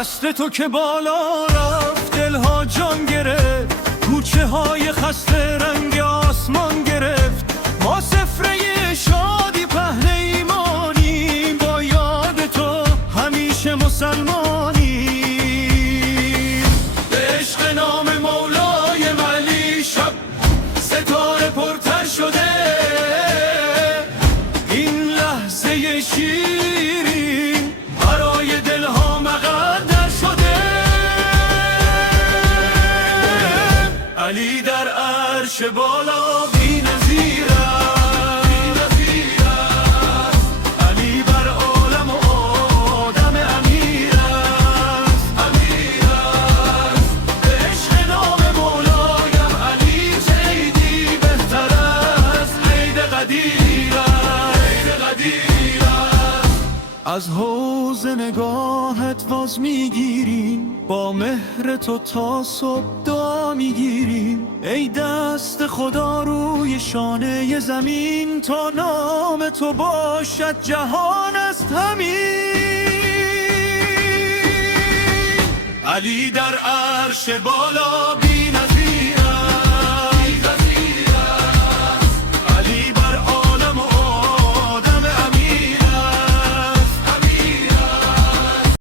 دست تو که بالا رفت دلها جان گرفت، کوچه های خسته رنگ آسمان گرفت. ما سفره شادی پهن ایمانیم، با یاد تو همیشه مسلمانیم. به عشق نام مولای علی شب ستاره پرتر شده، این لحظه شیرین برای دلها مقدر شده. علی در عرش بالا بی نظیر است، علی بر عالم و آدم امیر است. به عشق نام مولایم علی زیدی بهتر است، عید قدیر است. از حوض نگاهت باز میگیریم، با مهر تو تا صبح دعا میگیریم. ای دست خدا روی شانه زمین، تا نام تو باشد جهان است همین. علی در عرش بالا بی نظیر